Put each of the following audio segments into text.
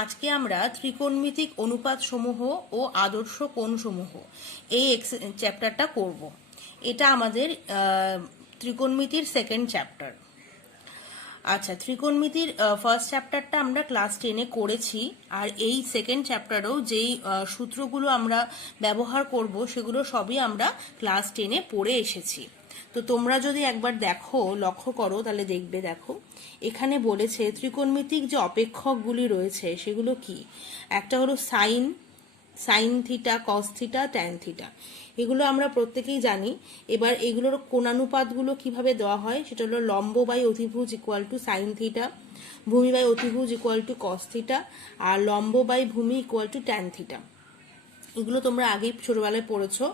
আজকে আমরা ত্রিকোণমিতিক অনুপাত সমূহ ও আদর্শ কোণ সমূহ এই চ্যাপ্টারটা করব। এটা আমাদের ত্রিকোণমিতির সেকেন্ড চ্যাপ্টার। আচ্ছা, ত্রিকোণমিতির ফার্স্ট চ্যাপ্টারটা আমরা ক্লাস 10-এ করেছি, আর এই সেকেন্ড চ্যাপ্টারেও যেই সূত্রগুলো আমরা ব্যবহার করব সেগুলো সবই আমরা ক্লাস 10-এ পড়ে এসেছি। তো তোমরা যদি একবার দেখো, লক্ষ্য করো, তাহলে দেখবে, দেখো এখানে বলেছে ত্রিকোণমিতিক যে অপেক্ষকগুলি রয়েছে সেগুলো কি। একটা হলো sine theta, cos theta, tan theta, এগুলো আমরা প্রত্যেকেই জানি। এবার এগুলোর কোণানুপাতগুলো কিভাবে দেওয়া হয় সেটা হলো লম্ব বাই অতিভুজ ইকুয়াল টু সাইন থিটা, ভূমি বাই অতিভুজ ইকুয়াল টু কস থিটা, আর লম্ব বাই ভূমি ইকুয়াল টু ট্যান থিটা। এগুলো তোমরা আগেই ছোটবেলায় পড়েছো।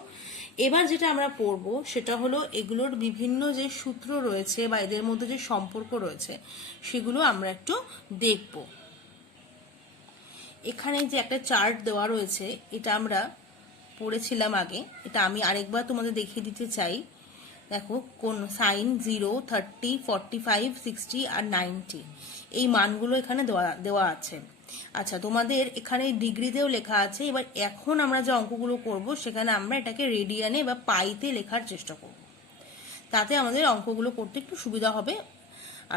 এবার যেটা আমরা পড়বো সেটা হলো এগুলোর বিভিন্ন যে সূত্র রয়েছে বা এদের মধ্যে যে সম্পর্ক রয়েছে সেগুলো আমরা একটু দেখব। এখানে যে একটা চার্ট দেওয়া রয়েছে এটা আমরা পড়েছিলাম আগে, এটা আমি আরেকবার তোমাদের দেখিয়ে দিতে চাই। দেখো, কোন সাইন 0, 30, 45, 60 আর 90 এই মানগুলো এখানে দেওয়া আছে। আচ্ছা, তোমাদের এখানে ডিগ্রিতেও লেখা আছে। এবার এখন আমরা যে অঙ্কগুলো করব সেখানে আমরা এটাকে রেডিয়ানে বা পাইতে লেখার চেষ্টা করব, তাতে আমাদের অঙ্কগুলো করতে একটু সুবিধা হবে।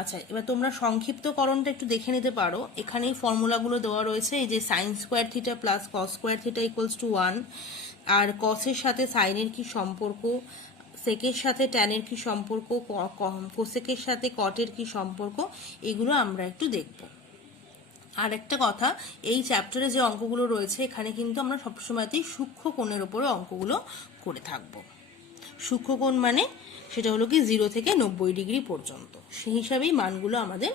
আচ্ছা, এবার তোমরা সংক্ষিপ্তকরণটা একটু দেখে নিতে পারো। এখানে এই ফর্মুলাগুলো দেওয়া রয়েছে, এই যে sign square theta plus cos square theta equals to 1, আর কসের সাথে সাইনের কি সম্পর্ক, সেকের সাথে ট্যানের কি সম্পর্ক, কোসেকের সাথে কটের কি সম্পর্ক, এগুলো আমরা একটু দেখব। আর একটা কথা, এই চ্যাপ্টারে যে অঙ্কগুলো রয়েছে এখানে কিন্তু আমরা সবসময়তেই সূক্ষ্ম কোণের উপরে অঙ্কগুলো করে থাকব। সূক্ষ্ম কোণ মানে সেটা হলো কি 0 থেকে 90 ডিগ্রি পর্যন্ত, সেই হিসাবেই মানগুলো আমাদের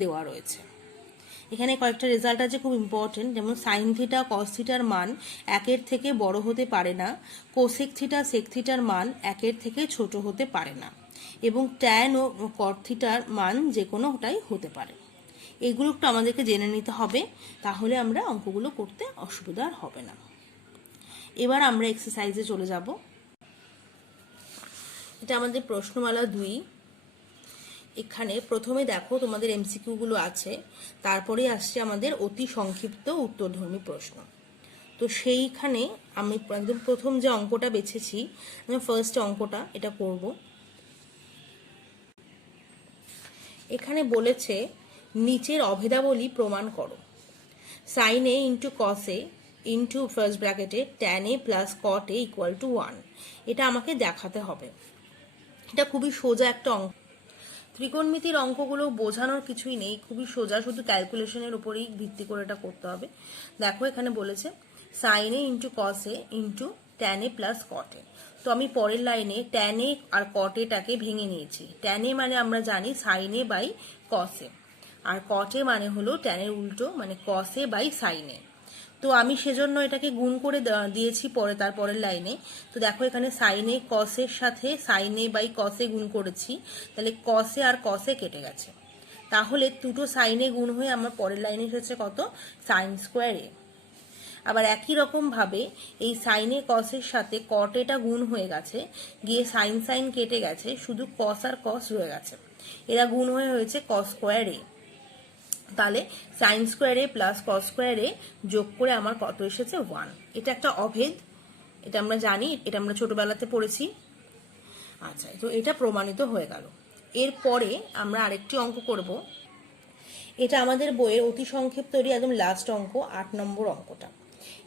দেওয়া রয়েছে। এখানে কয়েকটা রেজাল্ট আছে খুব ইম্পর্টেন্ট, যেমন সাইন থিটা কস থিটার মান 1-এর থেকে বড় হতে পারে না, কোসেক থিটা সেক থিটার মান 1-এর থেকে ছোট হতে পারে না, এবং ট্যান ও কট থিটার মান যে কোনোটাই হতে পারে। এগুলো একটু আমাদেরকে জেনে নিতে হবে, তাহলে আমরা অঙ্কগুলো করতে অসুবিধা হবে না। এবার আমরা এক্সারসাইজে চলে যাব। এটা আমাদের প্রশ্নমালা 2। এখানে প্রথমে দেখো তোমাদের এমসিকিউগুলো আছে, তারপরে আসছে আমাদের অতি সংক্ষিপ্ত উত্তরধর্মী প্রশ্ন। তো সেইখানে আমি একদম প্রথম যে অঙ্কটা বেছেছি, ফার্স্ট অঙ্কটা, এটা করব। এখানে বলেছে নিচের অভেদাবলী প্রমাণ করো। Sine A into cos A into first ব্র্যাকেটে tan A plus cot A equal to 1। এটা আমাকে দেখাতে হবে। এটা খুবই সোজা একটা অঙ্ক। ত্রিকোণমিতির অঙ্কগুলো বোঝানোর কিছুই নেই, খুবই সোজা, শুধু ক্যালকুলেশনের উপরেই ভিত্তি করে এটা করতে হবে। দেখো, এখানে বলেছে sine A into cos A into tan A plus cot A. তো আমি পরের লাইনে ট্যান এ আর কট এটাকে ভেঙে নিয়েছি। ট্যান এ মানে আমরা জানি সাইন এ বাই কস এ, আর কট এ মানে হলো ট্যানের উল্টো, মানে কস এ বাই সাইন এ। তো আমি সেজন্য এটাকে গুণ করে দিয়েছি পরে, তারপরের লাইনে। তো দেখো, এখানে সাইনে কসের সাথে সাইনে বাই কসে গুণ করেছি, তাহলে কসে আর কসে কেটে গেছে। তাহলে দুটো সাইনে গুণ হয়ে আমার পরের লাইনে এসেছে কত, সাইন স্কোয়ার এ। আবার একই রকম ভাবে এই সাইনে কসের সাথে কট এটা গুণ হয়ে গেছে, গিয়ে সাইন সাইন কেটে গেছে, শুধু কস আর কস রয়ে গেছে, এরা গুণ হয়ে হয়েছে কস স্কোয়ার এ। তাহলে সাইন স্কোয়ার এ প্লাস কস স্কোয়ার এ যোগ করে আমার কত এসেছে, 1। এটা একটা অভেদ, এটা আমরা জানি, এটা আমরা ছোটবেলাতে পড়েছি। আচ্ছা, তো এটা প্রমাণিত হয়ে গেল। এরপরে আমরা আরেকটি অঙ্ক করব। এটা আমাদের বইয়ের অতি সংক্ষিপ্তরই একদম লাস্ট অঙ্ক, 8 নম্বর অঙ্কটা।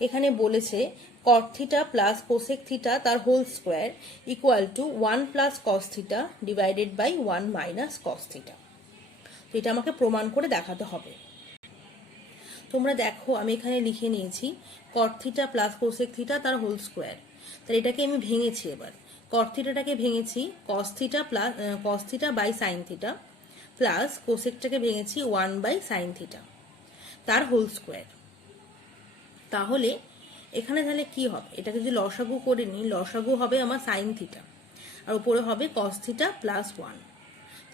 এখানে বলেছে cot theta plus cosec theta তার whole square equal to 1 plus cos theta divided by 1 minus cos theta. তো এটা আমাকে প্রমাণ করে দেখাতে হবে। তোমরা দেখো, আমি এখানে লিখে নিয়েছি cot theta plus cosec theta তার হোল স্কোয়ার। তাহলে এটাকে আমি ভেঙেছি। এবার কট থিটাটাকে ভেঙেছি cos theta plus cos theta by sine theta, plus কোসেকটাকে ভেঙেছি 1 বাই সাইন থিটা তার হোল স্কোয়ার। তাহলে এখানে তাহলে কি হবে, এটাকে যদি লসাগু করে নিই, লসাগু হবে আমার সাইন থিটা, আর উপরে হবে কস থিটা প্লাস 1,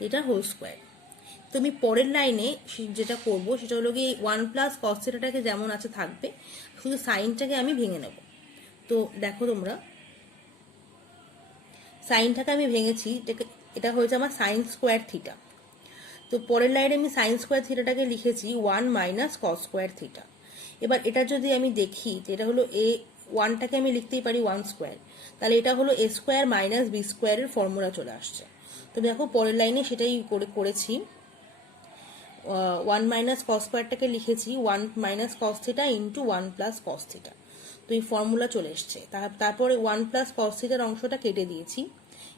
এটা হোল স্কোয়ার। তো আমি পরের লাইনে যেটা করব সেটা হলো কি 1 প্লাস কস থিটাটাকে যেমন আছে থাকবে, শুধু সাইনটাকে আমি ভেঙে নেব। তো দেখো তোমরা, সাইনটাকে আমি ভেঙেছি, এটা হয়েছে আমার সাইন স্কোয়ার থিটা। তো পরের লাইনে আমি সাইন স্কোয়ার থিটাটাকে লিখেছি 1 মাইনাস কস স্কোয়ার থিটা। এবার এটা যদি আমি দেখি, এটা হলো এ, ওয়ানটাকে আমি লিখতেই পারি ওয়ান স্কোয়ার, তাহলে এটা হলো এ স্কোয়ার মাইনাস বি স্কোয়ারের ফর্মুলা চলে আসছে। তো দেখো পরের লাইনে সেটাই করেছি, ওয়ান মাইনাস কস স্কোয়ারটাকে লিখেছি one minus cos theta into one plus cos theta. তো এই ফর্মুলা চলে এসছে। তারপরে ওয়ান প্লাস কস থিটার অংশটা কেটে দিয়েছি,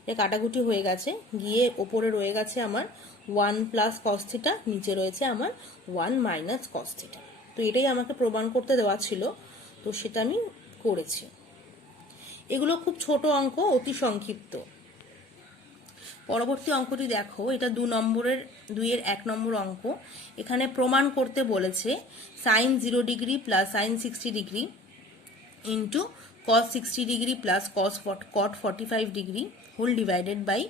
এটা কাটাকুটি হয়ে গেছে, গিয়ে ওপরে রয়ে গেছে আমার ওয়ান প্লাস কস থিটা, নিচে রয়েছে আমার ওয়ান মাইনাস কস থিটা। তো এটাই আমাকে প্রমাণ করতে দেওয়া ছিল, তো সেটা আমি করেছি। এগুলো খুব ছোট অঙ্ক, অতি সংক্ষিপ্ত। পরবর্তী অঙ্কটি দেখো, এটা 2-এর 1 নম্বর অঙ্ক। এখানে প্রমাণ করতে বলেছে sine 0 degree plus sine 60 degree into cos 60 degree plus cot 45 degree whole divided by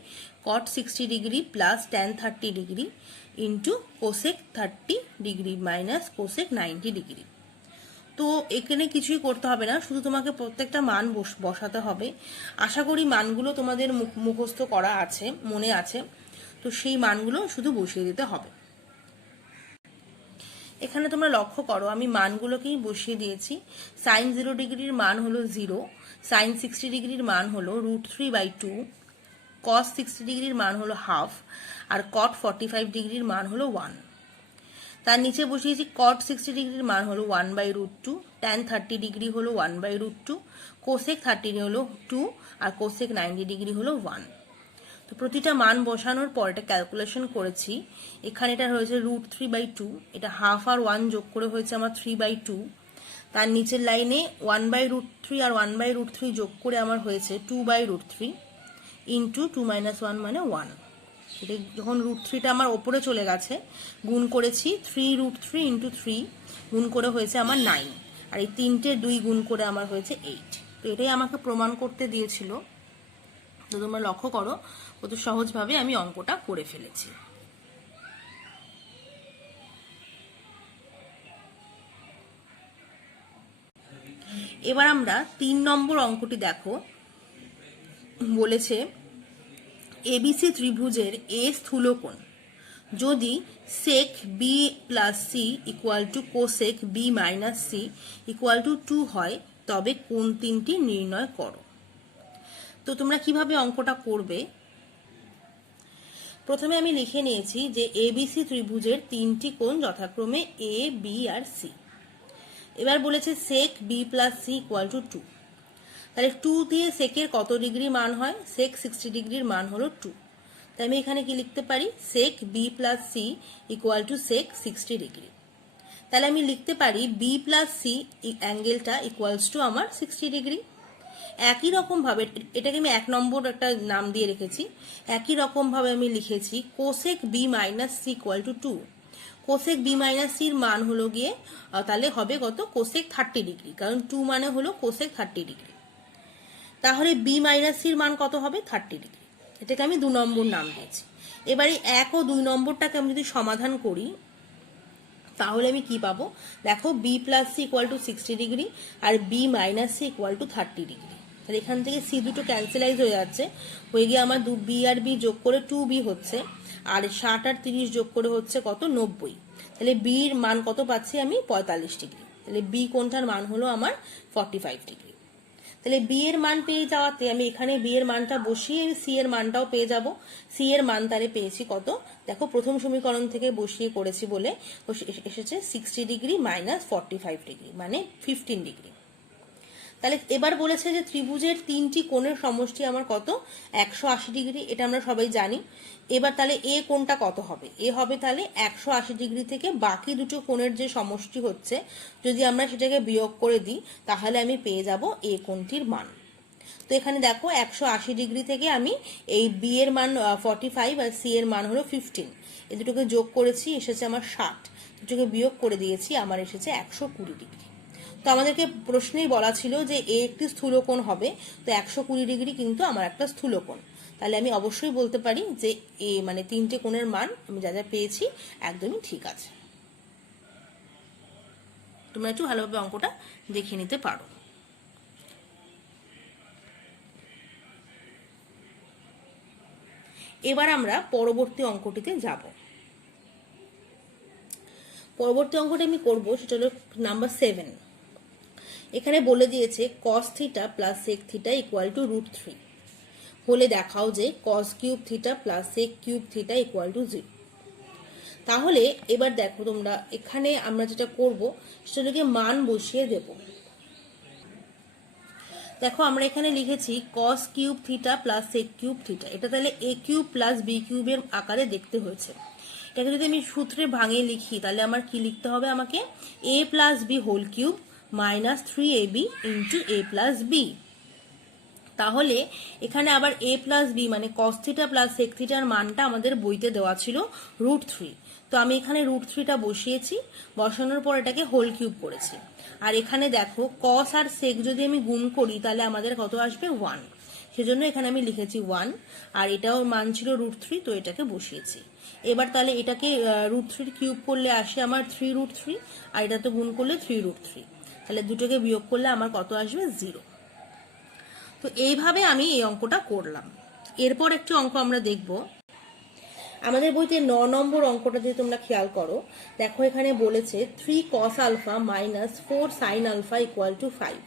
cot 60 degree plus tan 30 degree into cosec 30 degree minus cosec 90 degree. তো এখানে কিছুই করতে হবে না, শুধু তোমাকে প্রত্যেকটা মান বসাতে হবে। আশা করি মানগুলো তোমাদের মুখস্থ করা আছে, মনে আছে, তো সেই মানগুলো শুধু বসিয়ে দিতে হবে। এখানে তোমরা লক্ষ্য করো, আমি মানগুলোকেই বসিয়ে দিয়েছি। সাইন 0 ডিগ্রির মান হলো 0, সাইন 60 ডিগ্রির মান হলো √3/2, cos 60 ডিগ্রির মান হলো হাফ, আর cot 45 ডিগ্রির মান হলো 1। তার নিচে বসিয়েছি cot 60 ডিগ্রির মান হলো 1/√2, tan 30 ডিগ্রি হলো 1/√2, cosec 30 হলো 2, আর cosec 90 ডিগ্রি হলো 1। তো প্রতিটা মান বসানোর পর এটা ক্যালকুলেশন করেছি। এখানে এটা হয়েছে √3/2, এটা হাফ আর 1 যোগ করে হয়েছে আমার 3/2। তার নিচের লাইনে 1/√3 আর 1/√3 যোগ করে আমার হয়েছে 2/√3 ইন্টু 2 - 1 মানে 1। এটা যখন √3টা আমার ওপরে চলে গেছে, গুণ করেছি 3√3 ইন্টু 3, গুণ করে হয়েছে আমার 9, আর এই 3টে 2 গুণ করে আমার হয়েছে 8। তো এটাই আমাকে প্রমাণ করতে দিয়েছিল। তো তোমরা লক্ষ্য করো, কত সহজভাবে আমি অঙ্কটা করে ফেলেছি। এবার আমরা 3 নম্বর অঙ্কটি দেখো, বলেছে এবিসি ত্রিভুজের এ স্থূলকোণ যদি sec b plus C equal to cosec B minus C equal to 2 হয়, তবে কোণ তিনটি নির্ণয় করো। তো তোমরা কিভাবে অঙ্কটা করবে, প্রথমে আমি লিখে নিয়েছি যে এবিসি ত্রিভুজের 3টি কোণ যথাক্রমে এ, বি আর সি। এবার বলেছে sec b plus C equal to 2, তাহলে 2 দিয়ে সেকের কত ডিগ্রি মান হয়, sec 60 ডিগ্রির মান হলো 2। তাই আমি এখানে কি লিখতে পারি, sec b plus C equal to sec 60 degree. তাহলে আমি লিখতে পারি b প্লাস সি অ্যাঙ্গেলটা ইকুয়ালস টু আমার 60 ডিগ্রি। একই রকম ভাবে এটাকে আমি 1 নম্বর একটা নাম দিয়ে রেখেছি। একই রকম ভাবে আমি লিখেছি cosec B minus C equal to 2। Cosec B minus সির মান হলো গিয়ে তাহলে হবে কত, কোসেক 30 ডিগ্রি, কারণ 2 মানে হলো কোসেক 30 ডিগ্রি। তাহলে বি মাইনাস সির মান কত হবে, 30 ডিগ্রি। এটাকে আমি 2 নম্বর নাম দিয়েছি। এবারে 1 ও 2 নম্বরটাকে আমি যদি সমাধান করি, তাহলে আমি কি পাবো, দেখো B plus C equal to 60 degree আর B minus C equal to 30 degree. তাহলে এখান থেকে সি দুটো ক্যান্সেলাইজ হয়ে যাচ্ছে, হয়ে গিয়ে আমার বি আর বি যোগ করে 2b হচ্ছে, আর 60 আর 30 যোগ করে হচ্ছে কত, 90। তাহলে বির মান কত পাচ্ছি আমি, 45 ডিগ্রি। তাহলে বি কোণটার মান হলো আমার 45 ডিগ্রি। তাহলে বি এর মান পেয়ে যাওয়াতে আমি এখানে বি এর মানটা বসিয়ে সি এর মানটাও পেয়ে যাব। সি এর মান তাহলে পেয়েছি কত, দেখো প্রথম সমীকরণ থেকে বসিয়ে করেছি বলে এসেছে 60 ডিগ্রি মাইনাস 45 ডিগ্রি মানে 15 ডিগ্রি। তাহলে এবার বলেছে যে ত্রিভুজের 3টি কোণের সমষ্টি আমার কত, 180 ডিগ্রি, এটা আমরা সবাই জানি। এবার তাহলে এ কোণটা কত হবে, এ হবে তাহলে 180 ডিগ্রি থেকে বাকি দুটো কোণের যে সমষ্টি হচ্ছে, যদি আমরা সেটাকে বিয়োগ করে দিই, তাহলে আমি পেয়ে যাব এ কোণটির মান। তো এখানে দেখো 180 ডিগ্রি থেকে আমি এই বি এর মান 45 আর সি এর মান হলো 15, এই দুটোকে যোগ করেছি, এসেছে আমার 60, দুটোকে বিয়োগ করে দিয়েছি, আমার এসেছে 120 ডিগ্রি। তো আমাদেরকে প্রশ্নেই বলা ছিল যে এ একটি স্থূলকোণ হবে, তো 120 ডিগ্রি কিন্তু আমার একটা স্থূলকোণ। তাহলে আমি অবশ্যই বলতে পারি যে এ মানে 3টে কোণের মান আমি যা যা পেয়েছি একদমই ঠিক আছে। তোমরা একটু ভালোভাবে অঙ্কটা দেখে নিতে পারো। এবার আমরা পরবর্তী অঙ্কটিতে যাব। পরবর্তী অঙ্কটা আমি করব, সেটা হলো নাম্বার 7। এখানে বলে দিয়েছে cos theta plus sec theta equal two √3 হলে দেখাও যে cos cube theta plus sec cube theta equal to 0। তাহলে এবার দেখো তোমরা, এখানে আমরা যেটা করব সেটাকে মান বসিয়ে দেব। দেখো আমরা এখানে লিখেছি cos cube theta plus sec cube theta, এটা তাহলে a কিউব প্লাস b কিউবের আকারে দেখতে হয়েছে। এটাকে যদি আমি সূত্রে ভাঙিয়ে লিখি তাহলে আমার কি লিখতে হবে, আমাকে a plus b whole cube minus 3ab into a plus b। তাহলে এখানে আবার a প্লাস b মানে cos থিটা প্লাস sec থিটার মানটা আমাদের বইতে দেওয়া ছিল √3। তো আমি এখানে √3টা বসিয়েছি, বসানোর পর এটাকে হোল কিউব করেছি। আর এখানে দেখো cos আর sec যদি আমি গুণ করি তাহলে আমাদের কত আসবে 1, সেজন্য এখানে আমি লিখেছি 1। আর এটাও মান ছিল √3, তো এটাকে বসিয়েছি। এবার তাহলে এটাকে √3 কিউব করলে আসে আমার 3√3, আর এটা তো গুণ করলে 3√3, তাহলে দুটোকে বিয়োগ করলে আমার কত আসবে 0। তো এইভাবে আমি এই অঙ্কটা করলাম। এরপর একটি অঙ্ক আমরা দেখব। আমাদের বইতে 9 নম্বর অঙ্কটা যদি তোমরা খেয়াল করো, দেখো এখানে বলেছে 3 cos alpha minus 4 sin alpha equal to 5।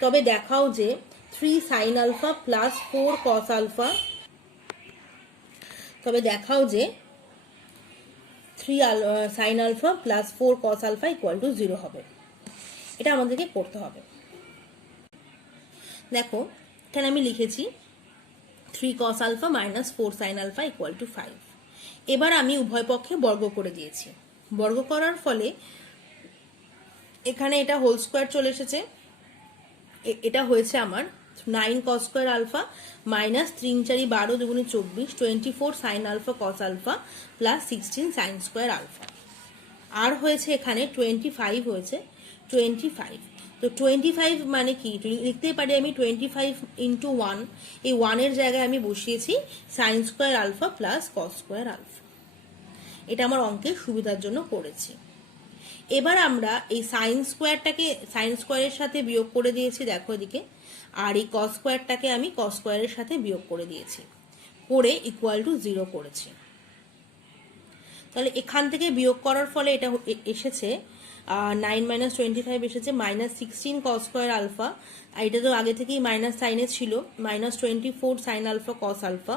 তবে দেখাও যে 3 sin alpha plus 4 cos alpha, তবে দেখাও যে 3 sin alpha plus 4 cos alpha equal to 0 হবে। এটা আমাদেরকে করতে হবে। দেখো এখানে আমি লিখেছি 3 cos alpha minus 4 sin alpha equal to 5। এবার আমি উভয় পক্ষে বর্গ করে দিয়েছি। বর্গ করার ফলে এখানে এটা হোল স্কোয়ার চলে এসেছে। এটা হয়েছে আমার 9 cos square alpha minus 3 4 12 2 24 24 sin alpha cos alpha plus 16 sin square alpha. আর হয়েছে এখানে 25 হয়েছে 25। তো 25 মানে কি লিখতে পারি আমি 25 ইন্টু 1, এই 1 এর জায়গায় আমি বসিয়েছি sine square alpha plus cos square alpha. এটা আমার অঙ্কের সুবিধার জন্য করেছি। এবার আমরা এই সাইন স্কোয়ারের সাথে বিয়োগ করে দিয়েছি, দেখো এদিকে। আর এই কস স্কোয়ারটাকে আমি কস স্কোয়ারের সাথে বিয়োগ করে দিয়েছি, করে ইকুয়াল টু 0 করেছি। তাহলে এখান থেকে বিয়োগ করার ফলে এটা এসেছে 9 মাইনাস 25 এসেছে মাইনাস 16 cos স্কোয়ার আলফা। আর এটা তো আগে থেকেই মাইনাস সাইনে ছিল, minus 24 sin alpha cos alpha.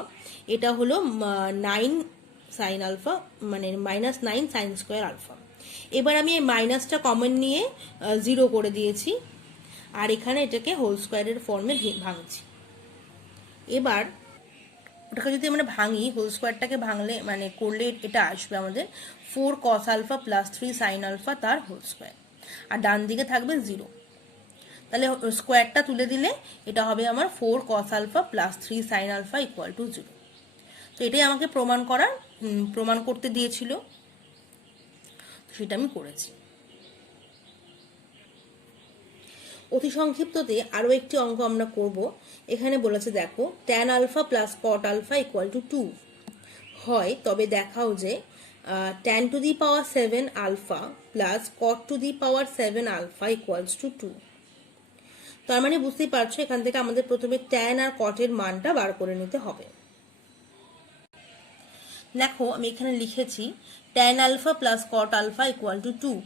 এটা হলো 9 sin আলফা মানে মাইনাস 9 sin স্কোয়ার আলফা। এবার আমি এই মাইনাসটা কমন নিয়ে 0 করে দিয়েছি, আর এখানে এটাকে হোল স্কোয়ারের ফর্মে ভাঙছি। এবার ওটাকে যদি আমরা ভাঙি, হোল স্কোয়ারটাকে ভাঙলে মানে করলে এটা আসবে আমাদের 4 cos alpha plus 3 sin alpha তার হোল স্কোয়ার, আর ডান দিকে থাকবে 0। তাহলে স্কোয়ারটা তুলে দিলে এটা হবে আমার 4 cos alpha plus 3 sin alpha equal to 0। তো এটাই আমাকে প্রমাণ করতে দিয়েছিল, সেটা আমি করেছি। অতি সংক্ষিপ্ততে আরো একটি অঙ্ক আমরা করব। এখানে বলেছে দেখো tan alpha plus cot alpha equal to 2 হয়, তবে দেখাও যে tan to the power 7 alpha plus cot to the power 7 alpha equals to 2। তার মানে বুঝতেই পারছো এখান থেকে আমাদের প্রথমে tan আর cot এর মানটা বার করে নিতে হবে। দেখো আমি এখানে লিখেছি tan alpha plus cot alpha equal to 2।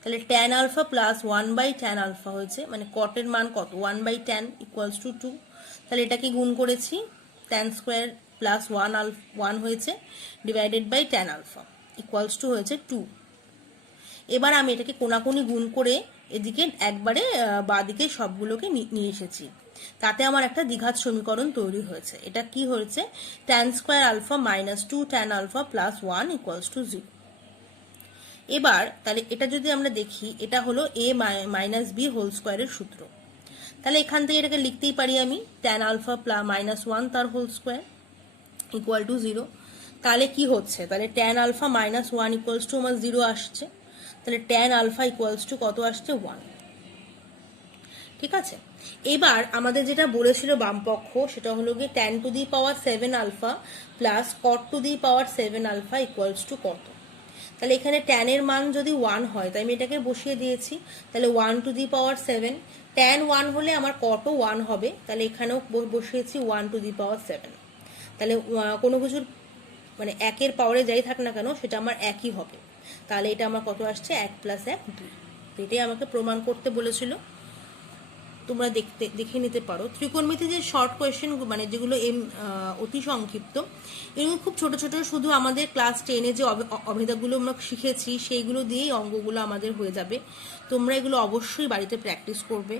তাহলে tan alpha plus 1/tan alpha হয়েছে, মানে cot এর মান কত 1/tan ইকুয়ালস টু 2। তাহলে এটাকে গুণ করেছি, tan স্কোয়ার প্লাস 1 হয়েছে divided by tan alpha equals to হয়েছে 2। এবার আমি এটাকে কোনাকুনি গুণ করে এদিকে একবারে বাঁদিকে সবগুলোকে নিয়ে এসেছি, তাতে আমার একটা দ্বিঘাত সমীকরণ তৈরি হয়েছে। এটা কি হয়েছে tan square alpha minus 2 tan alpha plus 1 equals to 0। এবার তাহলে এটা যদি আমরা দেখি, এটা হলো a মাইনাস বি হোল স্কোয়ারের সূত্র। তাহলে এখান থেকে এটাকে লিখতেই পারি আমি tan আলফা মাইনাস 1 তার হোল স্কোয়ার ইকুয়াল টু 0। তাহলে কি হচ্ছে, তাহলে tan alpha minus 1 equals to আমার 0 আসছে। তাহলে tan আলফা ইকুয়ালস টু কত আসছে 1। ঠিক আছে, এবার আমাদের যেটা বলেছিল বামপক্ষ, সেটা হলো গিয়ে tan to the power 7 alpha plus cot to the power 7 alpha equals to কত। তাহলে এখানে tan এর মান যদি 1 হয় তাই আমি এটাকে বসিয়ে দিয়েছি। তাহলে 1 টু দি পাওয়ার 7, tan 1 হলে আমার cotও 1 হবে, তাহলে এখানেও বসিয়েছি 1 টু দি পাওয়ার 7। তাহলে কোনো কিছুর মানে 1 এর পাওয়ারে যাই থাক না কেন সেটা আমার একই হবে। তাহলে এটা আমার কত আসছে 1 + 1 2। এটাই আমাকে প্রমাণ করতে বলেছিল, তোমরা দেখে নিতে পারো। ত্রিকোণমিতি যে শর্ট কোয়েশ্চেন মানে যেগুলো অতি সংক্ষিপ্ত, এগুলো খুব ছোট ছোট, শুধু আমাদের ক্লাস 10-এ যে অভেদাগুলো আমরা শিখেছি সেইগুলো দিয়েই অঙ্কগুলো আমাদের হয়ে যাবে। তোমরা এগুলো অবশ্যই বাড়িতে প্র্যাকটিস করবে।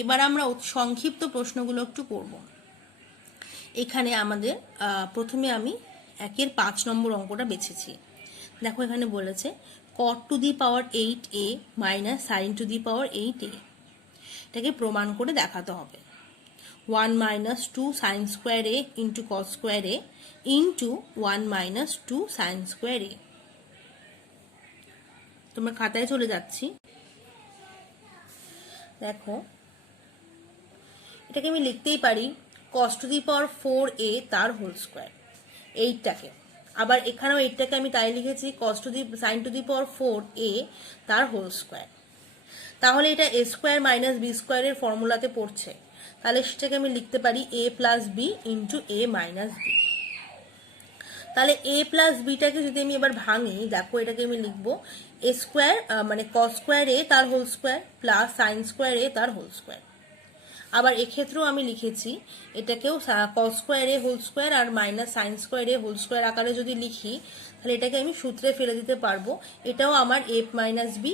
এবার আমরা অতি সংক্ষিপ্ত প্রশ্নগুলো একটু করব। এখানে আমাদের প্রথমে আমি 1-এর 5 নম্বর অঙ্কটা বেছেছি। দেখো এখানে বলেছে cot to the power 8a minus sin two the power 8a, এটাকে প্রমাণ করে দেখাতে হবে। 1 - 2 sin square a into cos square a into 1 - 2 sin square a। তোমরা খাতায় চলে যাচ্ছি। দেখো এটাকে আমি লিখতেই পারি cos two the power 4a তার হোল স্কোয়ার, 8টাকে। আবার এখানেও 8টাকে আমি তাই লিখেছি sin two the power 4a তার হোল স্কোয়ার। তাহলে এটা a স্কোয়ার মাইনাস বি স্কোয়ারের ফর্মুলাতে পড়ছে, তাহলে সেটাকে আমি লিখতে পারি a plus B into a minus B. তাহলে a প্লাস বিটাকে যদি আমি এবার ভাঙি, দেখো এটাকে আমি লিখবো a স্কোয়ার মানে cos স্কোয়ার a তার whole square plus sin square a তার হোল স্কোয়ার। আবার এক্ষেত্রেও আমি লিখেছি এটাকেও cos square a whole square আর minus sin square a whole square আকারে যদি লিখি, তাহলে এটাকে আমি সূত্রে ফেলে দিতে পারবো। এটাও আমার a মাইনাস বি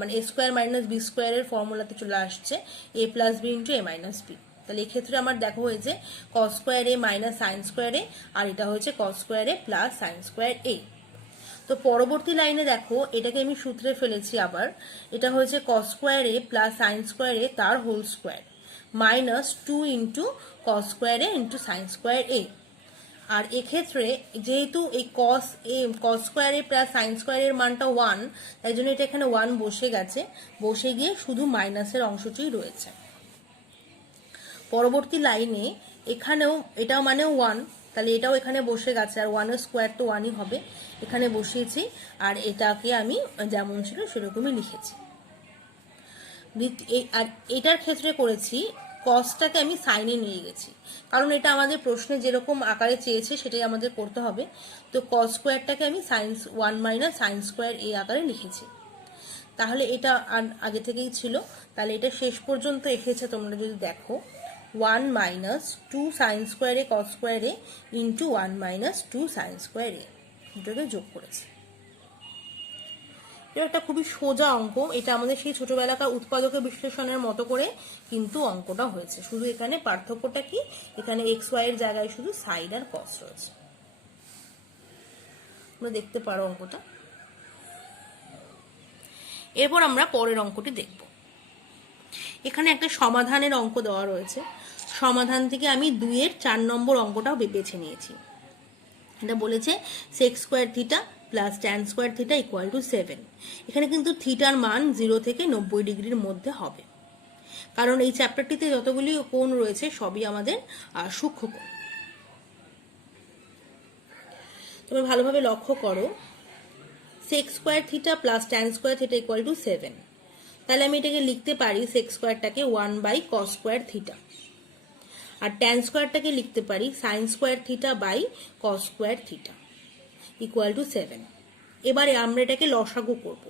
মানে a স্কোয়ার মাইনাস বি স্কোয়ারের ফর্মুলাতে চলে আসছে, a plus B into a minus B. তাহলে এক্ষেত্রে আমার দেখো হয়েছে cos square a minus sin square a, আর এটা হয়েছে cos square a plus sin square a। তো পরবর্তী লাইনে দেখো এটাকে আমি সূত্রে ফেলেছি আবার, এটা হয়েছে cos square a plus sin square a তার whole square minus 2 into cos square a into sin square a। আর এক্ষেত্রে যেহেতু এই cos square a plus sin square এর মানটা 1, তাই জন্য এটা এখানে 1 বসে গেছে, বসে গিয়ে শুধু মাইনাসের অংশটিই রয়েছে। পরবর্তী লাইনে এখানেও এটাও মানেও 1, তাহলে এটাও এখানে বসে গেছে, আর 1 এর স্কোয়ার তো 1ই হবে, এখানে বসিয়েছি। আর এটাকে আমি যেমন ছিল সেরকমই লিখেছি। আর এটার ক্ষেত্রে করেছি কসটাকে আমি সাইনে নিয়ে গেছি, কারণ এটা আমাদের প্রশ্নে যেরকম আকারে চেয়েছে সেটাই আমাদের করতে হবে। তো cos স্কোয়ারটাকে আমি সাইন 1 মাইনাস সাইন স্কোয়ার এই আকারে লিখেছি। তাহলে এটা আগে থেকেই ছিল, তাহলে এটা শেষ পর্যন্ত এসেছে। তোমরা যদি দেখো 1 - 2 sine square a cos square a into 1 - 2 sine square a, দুটোকে যোগ করেছি। এটা একটা খুবই সোজা অঙ্ক, এটা আমাদের সেই ছোটবেলাকার উৎপাদকের বিশ্লেষণের মতো করে কিন্তু অঙ্কটা হয়েছে। শুধু এখানে পার্থক্যটা কি, এখানে এক্স ওয়াই এর জায়গায় শুধু সাইন আর কস রয়েছে। তোমরা দেখতে পারো অঙ্কটা। এরপর আমরা পরের অঙ্কটি দেখব। এখানে একটা সমাধানের অঙ্ক দেওয়া রয়েছে, সমাধান থেকে আমি 2-এর 4 নম্বর অঙ্কটাও বেছে নিয়েছি। এটা বলেছে sec square theta plus tan square theta equal to 7। এখানে কিন্তু থিটার মান 0 থেকে 90 ডিগ্রির মধ্যে হবে, কারণ এই চ্যাপ্টারটিতে যতগুলি কোণ রয়েছে সবই আমাদের সূক্ষ্ম কোণ। তুমি ভালোভাবে লক্ষ্য করো, sec square theta plus tan square theta equal to 7। তাহলে আমি এটাকে লিখতে পারি সেক স্কোয়ারটাকে 1/cos স্কোয়ার থিটা, আর ট্যান স্কোয়ারটাকে লিখতে পারি sine square theta by cos square theta equal to 7। এবারে আমরা এটাকে লসাগু করব।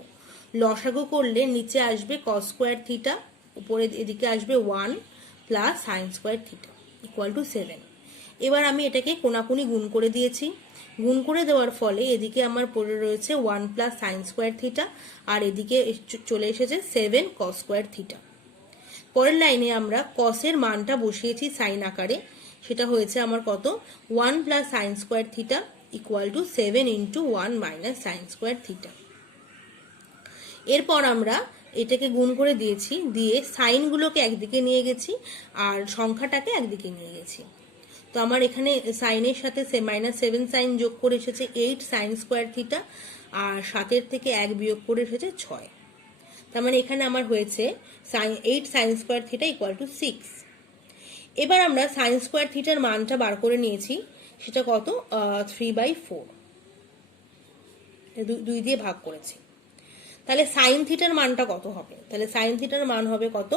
লসাগু করলে নিচে আসবে কস স্কোয়ার থিটা, উপরে এদিকে আসবে 1 plus sign square theta equal to 7। এবার আমি এটাকে কোনাকুনি গুণ করে দিয়েছি। গুণ করে দেওয়ার ফলে এদিকে আমার পড়ে রয়েছে 1 প্লাস সাইন স্কোয়ার থিটা, আর এদিকে চলে এসেছে 7 কস স্কোয়ার থিটা। পরের লাইনে আমরা কসের মানটা বসিয়েছি সাইন আকারে, সেটা হয়েছে আমার কত 1 plus sign square theta equal to 7 into 1 minus sine square theta. এরপর আমরা এটাকে গুণ করে দিয়েছি, দিয়ে সাইনগুলোকে একদিকে নিয়ে গেছি আর সংখ্যাটাকে একদিকে নিয়ে গেছি। তো আমার এখানে সাইনের সাথে -7 সাইন যোগ করে এসেছে 8 সাইন স্কোয়ার থিটা, আর 7-এর থেকে 1 বিয়োগ করে এসেছে 6। তার মানে এখানে আমার হয়েছে 8 sign square theta equal two 6। এবার আমরা সাইন স্কোয়ার থিটার মানটা বার করে নিয়েছি, সেটা কত 3/4, 2 দিয়ে ভাগ করেছি। তাহলে সাইন থিটার মানটা কত হবে, তাহলে সাইন থিটার মান হবে কত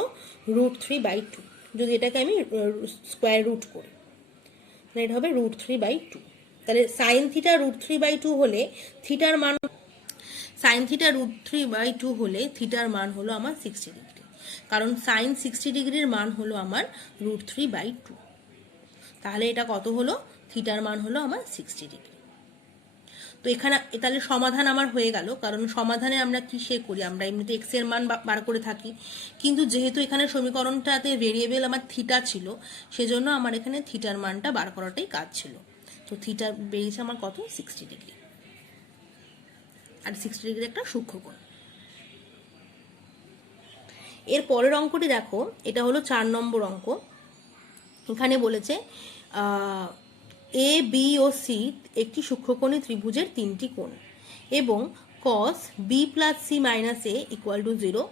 √3/2। যদি এটাকে আমি স্কোয়ার রুট করি, তাহলে এটা হবে √3/2। তাহলে সাইন থিটা √3/2 হলে থিটার মান সাইন থিটা √3/2 হলে থিটার মান হলো আমার 60 ডিগ্রি, কারণ সাইন 60 ডিগ্রির মান হলো আমার √3/2। তাহলে এটা কত হলো? থিটার মান হলো আমার 60 ডিগ্রি। তো এখানে তাহলে সমাধান আমার হয়ে গেল, কারণ সমাধানে আমরা কিসে করি, আমরা এমনিতে এক্স এর মান বার করে থাকি, কিন্তু যেহেতু এখানে সমীকরণটাতে ভেরিয়েবল আমার থিটা ছিল, সেজন্য আমার এখানে থিটার মানটা বার করাটাই কাজ ছিল। তো থিটা বেরিয়েছে আমার কত? 60 ডিগ্রি। আর 60 ডিগ্রি একটা সূক্ষ্মকোণ। এর পরের অঙ্কটি দেখো, এটা হলো 4 নম্বর অঙ্ক। এখানে বলেছে এ বি ও সি একটি সূক্ষ্মকোণী ত্রিভুজের 3টি কোণ এবং cos b plus C minus A equal to 0,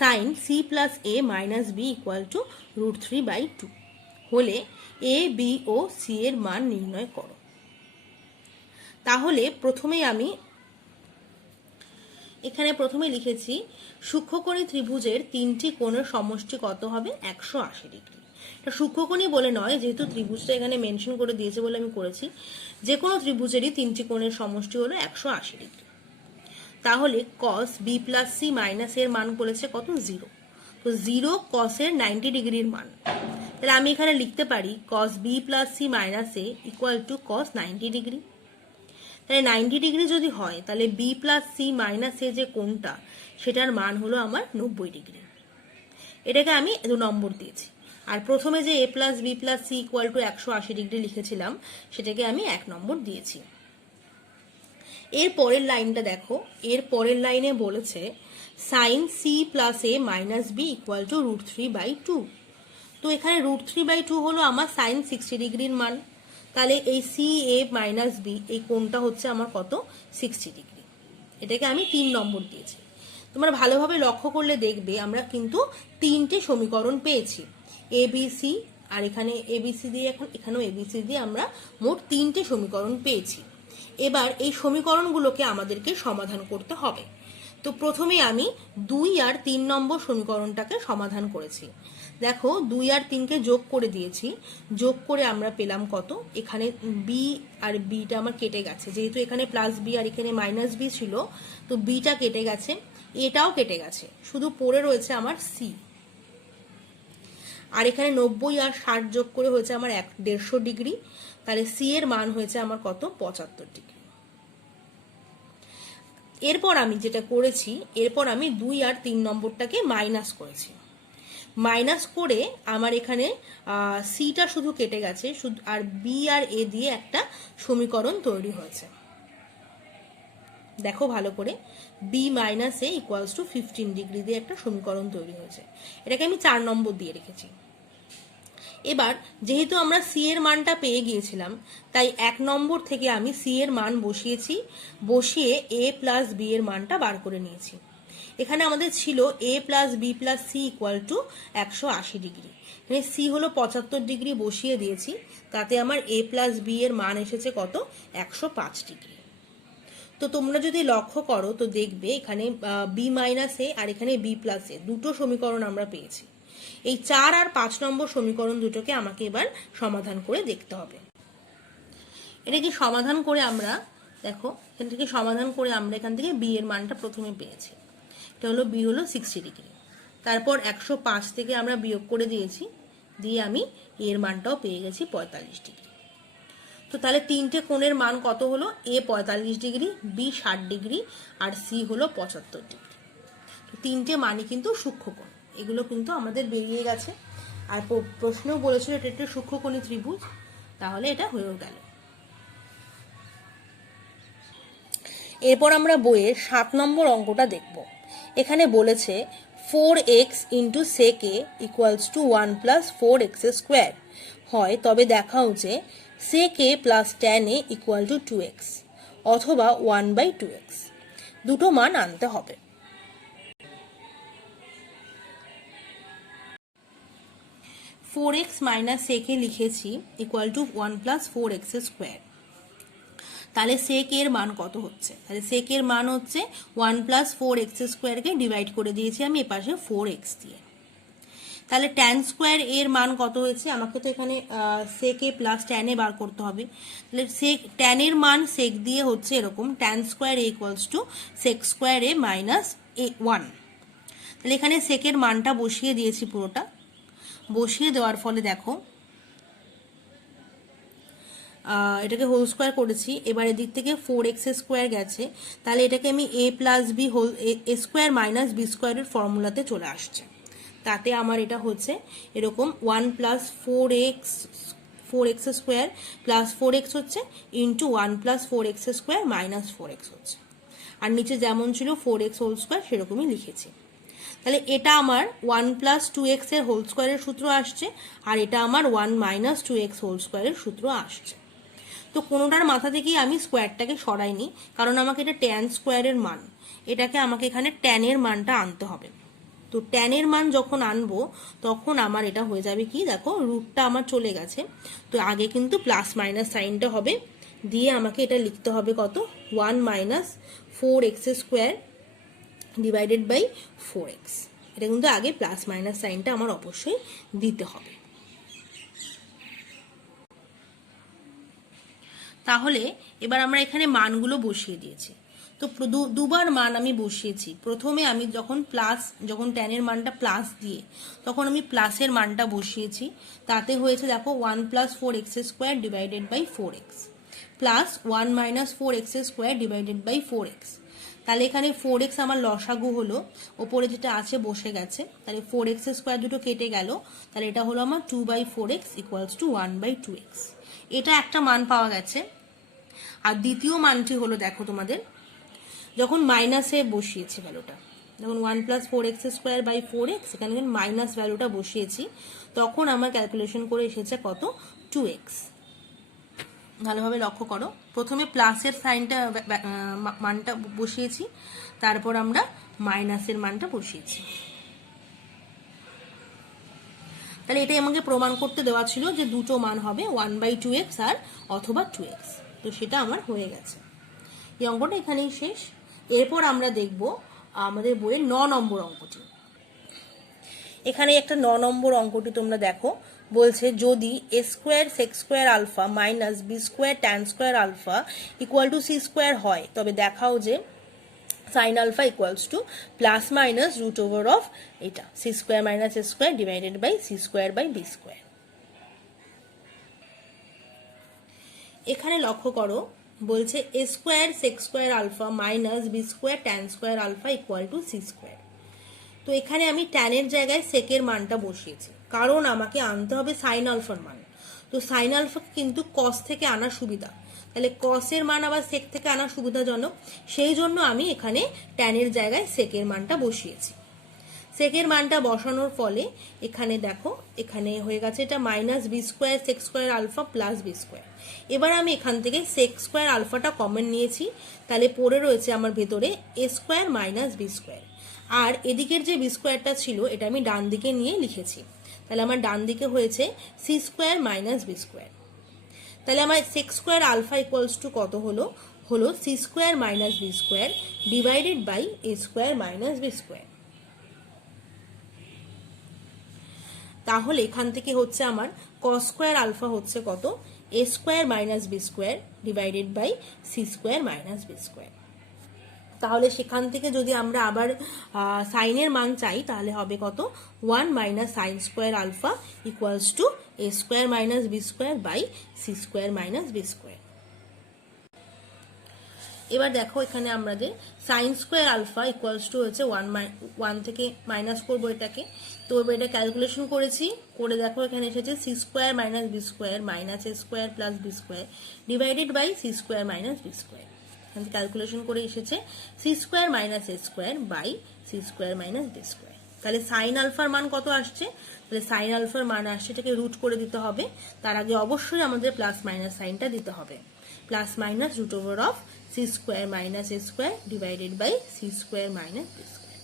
sine C plus A minus B equal to √3/2 হলে এ বি ও সি এর মান নির্ণয় করো। তাহলে প্রথমে লিখেছি সূক্ষ্মকোণী ত্রিভুজের 3টি কোণের সমষ্টি কত হবে? 180 ডিগ্রি। এটা সূক্ষ্মকোণী বলে নয়, যেহেতু ত্রিভুজটা এখানে মেনশন করে দিয়েছে বলে আমি করেছি। যে কোনো ত্রিভুজেরই 3টি কোণের সমষ্টি হলো 180 ডিগ্রি। তাহলে cos b plus C minus এর মান বলেছে কত? 0। তো 0 cos এর 90 ডিগ্রির মান। তাহলে আমি এখানে লিখতে পারি cos b plus C minus A equal to cos 90 degree. তাহলে 90 ডিগ্রি যদি হয়, তাহলে b plus C minus a যে কোণটা, সেটার মান হলো আমার 90 ডিগ্রি। এটাকে আমি 2 নম্বর দিয়েছি। আর প্রথমে যে a plus B plus C equal to 180 degree লিখেছিলাম, সেটাকে আমি 1 নম্বর দিয়েছি। এর পরের লাইনটা দেখো, এর পরের লাইনে বলেছে sine C plus A minus B equal to √3/2। তো এখানে √3/2 হলো আমার সাইন 60 ডিগ্রির মান। তাহলে এই সি এ মাইনাস বি এই কোণটা হচ্ছে আমার কত? 60 ডিগ্রি। এটাকে আমি 3 নম্বর দিয়েছি। তোমরা ভালোভাবে লক্ষ্য করলে দেখবে আমরা কিন্তু 3টে সমীকরণ পেয়েছি, এ বি সি, আর এখানে এবিসি দিয়ে, এখানেও এবিসি দিয়ে আমরা মোট 3টে সমীকরণ পেয়েছি। এবার এই সমীকরণগুলোকে আমাদেরকে সমাধান করতে হবে। তো প্রথমে আমি 2 আর 3 নম্বর সমীকরণটাকে সমাধান করেছি। দেখো 2 আর 3কে যোগ করে দিয়েছি, যোগ করে আমরা পেলাম কত? এখানে বি আর বিটা আমার কেটে গেছে, যেহেতু এখানে প্লাস বি আর এখানে মাইনাস বি ছিল, তো বিটা কেটে গেছে, এটাও কেটে গেছে, শুধু পড়ে রয়েছে আমার সি। আর এখানে 90 আর 60 যোগ করে হয়েছে আমার 150 ডিগ্রি। তাহলে সি এর মান হয়েছে আমার কত? 75 ডিগ্রি। এরপর আমি যেটা করেছি, এরপর আমি 2 আর 3 নম্বরটাকে মাইনাস করেছি। মাইনাস করে আমার এখানে সিটা শুধু কেটে গেছে, আর বি আর এ দিয়ে একটা সমীকরণ তৈরি হয়েছে। দেখো ভালো করে, b minus a equals to 15 degree দিয়ে একটা সমীকরণ তৈরি হয়েছে। এটাকে আমি 4 নম্বর দিয়ে রেখেছি। এবার যেহেতু আমরা সি এর মানটা পেয়ে গিয়েছিলাম, তাই 1 নম্বর থেকে আমি সি এর মান বসিয়েছি, বসিয়ে এ প্লাস বি এর মানটা বার করে নিয়েছি। এখানে আমাদের ছিল A plus B plus C equal to 180 degree. এখানে সি হলো 75 ডিগ্রি বসিয়ে দিয়েছি, তাতে আমার এ প্লাস বি এর মান এসেছে কত? 105 ডিগ্রি। তো তোমরা যদি লক্ষ্য করো তো দেখবে এখানে বি মাইনাস এ আর এখানে বি প্লাস এ দুটো সমীকরণ আমরা পেয়েছি। এই 4 আর 5 নম্বর সমীকরণ দুটোকে আমাকে এবার সমাধান করে দেখতে হবে। এটাকে সমাধান করে আমরা দেখো, এখান থেকে সমাধান করে আমরা এখান থেকে বি এর মানটা প্রথমে পেয়েছি। এটা হলো বি হলো 60 ডিগ্রি। তারপর 105 থেকে আমরা বিয়োগ করে দিয়েছি, দিয়ে আমি এর মানটাও পেয়ে গেছি 45 ডিগ্রি। তো তাহলে 3টে কোণের মান কত হলো? এ 45 ডিগ্রি, বি 60 ডিগ্রি, আর সি হলো 75 ডিগ্রি। তো 3টে মানই কিন্তু সূক্ষ্মকোণ। এগুলো কিন্তু আমাদের বেরিয়ে গেছে। আর প্রশ্নেও বলেছিল এটা একটা সূক্ষ্মকোণী ত্রিভুজ, তাহলে এটা হয়েও গেল। এরপর আমরা বইয়ের 7 নম্বর অঙ্কটা দেখব। এখানে বলেছে 4x into sec a equals to 1 plus 4x square হয়, তবে দেখাও যে sec a plus tan a equal to 2x অথবা 1/2x। দুটো মান আনতে হবে। Four x minus sec a লিখেছি equal to 1 plus 4x square. তাহলে sec এর মান কত হচ্ছে? তাহলে sec এর মান হচ্ছে 1 প্লাস 4x স্কোয়ারকে ডিভাইড করে দিয়েছি আমি এপাশে 4x দিয়ে। তাহলে ট্যান স্কোয়ার এর মান কত হয়েছে, আমাকে তো এখানে সেক এ প্লাস ট্যান এ বার করতে হবে। তাহলে সেক ট্যানের মান সেক দিয়ে হচ্ছে এরকম, tan square A equals to sec square A minus A 1। তাহলে এখানে সেকের মানটা বসিয়ে দিয়েছি পুরোটা। বসিয়ে দেওয়ার ফলে দেখো এটাকে হোল স্কোয়ার করেছি, এবার এদিক থেকে 4x স্কোয়ার গেছে, তাহলে এটাকে আমি a plus b whole a square minus B স্কোয়ারের ফর্মুলাতে চলে আসছে। তাতে আমার এটা হচ্ছে এরকম 1 plus 4x square plus 4x হচ্ছে into 1 plus 4x square minus 4x হচ্ছে, আর নিচে যেমন ছিল 4x হোল স্কোয়ার সেরকমই লিখেছি। তাহলে এটা আমার 1 প্লাস 2x এর হোল স্কোয়ারের সূত্র আসছে, আর এটা আমার 1 মাইনাস 2x হোল স্কোয়ারের সূত্র আসছে। তো কোনোটার মাথা থেকেই আমি স্কোয়ারটাকে সরাইনি, কারণ আমাকে এটা ট্যান স্কোয়ারের মান, এটাকে আমাকে এখানে ট্যানের মানটা আনতে হবে। তো ট্যানের মান যখন আনবো তখন আমার এটা হয়ে যাবে কি, দেখো রুটটা আমার চলে গেছে, তো আগে কিন্তু প্লাস মাইনাস সাইনটা হবে, দিয়ে আমাকে এটা লিখতে হবে কত, 1 minus 4x square divided by 4x। এটা কিন্তু আগে প্লাস মাইনাস সাইনটা আমার অবশ্যই দিতে হবে। তাহলে এবার আমরা এখানে মানগুলো বসিয়ে দিয়েছি। তো দুবার মান আমি বসিয়েছি। প্রথমে আমি যখন ট্যানের মানটা প্লাস দিয়ে তখন আমি প্লাসের মানটা বসিয়েছি, তাতে হয়েছে দেখো 1 plus 4x square divided by 4x plus 1 minus 4x square divided by 4x। তাহলে এখানে 4x আমার লসাগু হলো, ওপরে যেটা আছে বসে গেছে, তাহলে 4x স্কোয়ার দুটো কেটে গেল, তাহলে এটা হলো আমার 2 by 4x equals to 1 by 2x। এটা একটা মান পাওয়া গেছে। আর দ্বিতীয় মানটি হলো দেখো তোমাদের, যখন মাইনাসে বসিয়েছি ভ্যালুটা, যখন 1 plus 4x square by 4x এখানে মাইনাস ভ্যালুটা বসিয়েছি, তখন আমার ক্যালকুলেশন করে এসেছে কত, 2x। ভালোভাবে লক্ষ্য করো, প্রথমে প্লাসের সাইনটা মানটা বসিয়েছি, তারপর আমরা মাইনাসের মানটা বসিয়েছি। তাহলে এটাই আমাকে প্রমাণ করতে দেওয়া ছিল যে দুটো মান হবে 1 বাই 2x আর অথবা 2x। তো সেটা আমার হয়ে গেছে। এই অঙ্কটা এখানেই শেষ। এরপর আমরা দেখব আমাদের বইয়ের 9 নম্বর অঙ্কটি। এখানে একটা 9 নম্বর অঙ্কটি তোমরা দেখো, বলছে যদি A square sec square alpha minus B square tan square alpha equal to C square হয়, তবে দেখাও যে sine alpha equals to plus minus root over of এটা C square minus A square divided by C square by B square. এখানে লক্ষ্য করো, বলছে A square sec square alpha minus B square tan square alpha equal to C square. তো এখানে আমি ট্যানের জায়গায় সেকের মানটা বসিয়েছি, কারণ আমাকে আনতে হবে সাইন আলফার মান। তো সাইন আলফা কিন্তু কস থেকে আনা সুবিধা, তাহলে কসের মান আবার সেক থেকে আনা সুবিধাজনক, সেই জন্য আমি এখানে ট্যানের জায়গায় সেকের মানটা বসিয়েছি। সেকের মানটা বসানোর ফলে এখানে দেখো এখানে হয়ে গেছে এটা minus B square sec square alpha plus b square. এবার আমি এখান থেকে সেক স্কোয়ার আলফাটা কমন নিয়েছি, তাহলে পড়ে রয়েছে আমার ভেতরে এ স্কোয়ার মাইনাস বি স্কোয়ার। আর এদিকের যে বি স্কোয়ারটা ছিল এটা আমি ডান দিকে নিয়ে লিখেছি, তাহলে আমার ডান দিকে হয়েছে c square minus B square. তাহলে আমার sec square alpha equals to কত হলো c square minus B square divided by a square minus B square. তাহলে এখান থেকে হচ্ছে আমার কস স্কোয়ার আলফা হচ্ছে কত, A square minus B square divided by C square minus B square. তাহলে সেখান থেকে যদি আমরা আবার সাইনের মান চাই, তাহলে হবে কত, 1 minus sine square alpha equals to a square minus B square by C square minus B square. এবার দেখো এখানে আমাদের sine square alpha equals to হচ্ছে 1 থেকে মাইনাস করবো এটাকে, তো এবার এটা ক্যালকুলেশন করেছি, করে দেখো এখানে এসেছে c square minus B square minus A square plus b square divided by C square minus B square. এখান থেকে ক্যালকুলেশন করে এসেছে c square minus A square by C square minus B square. তাহলে সাইন আলফার মান কত আসছে, তাহলে সাইন আলফার মান আসছে, এটাকে রুট করে দিতে হবে। তার আগে অবশ্যই আমাদের প্লাস মাইনাস সাইনটা দিতে হবে, plus minus root over of c square minus A square divided by C square minus B square.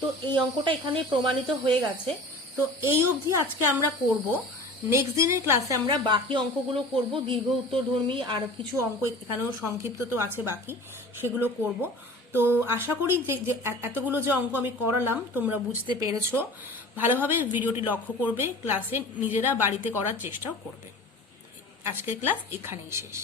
তো এই অঙ্কটা এখানে প্রমাণিত হয়ে গেছে। তো এই অবধি আজকে আমরা করব। নেক্সট দিনের ক্লাসে আমরা বাকি অঙ্কগুলো করব, দীর্ঘ উত্তরধর্মী আর কিছু অঙ্ক এখানেও সংক্ষিপ্ত তো আছে বাকি, সেগুলো করব। তো আশা করি যে এতগুলো যে অঙ্ক আমি করালাম তোমরা বুঝতে পেরেছো। ভালোভাবে ভিডিওটি লক্ষ্য করবে, ক্লাসে নিজেরা বাড়িতে করার চেষ্টাও করবে। আজকের ক্লাস এখানেই শেষ।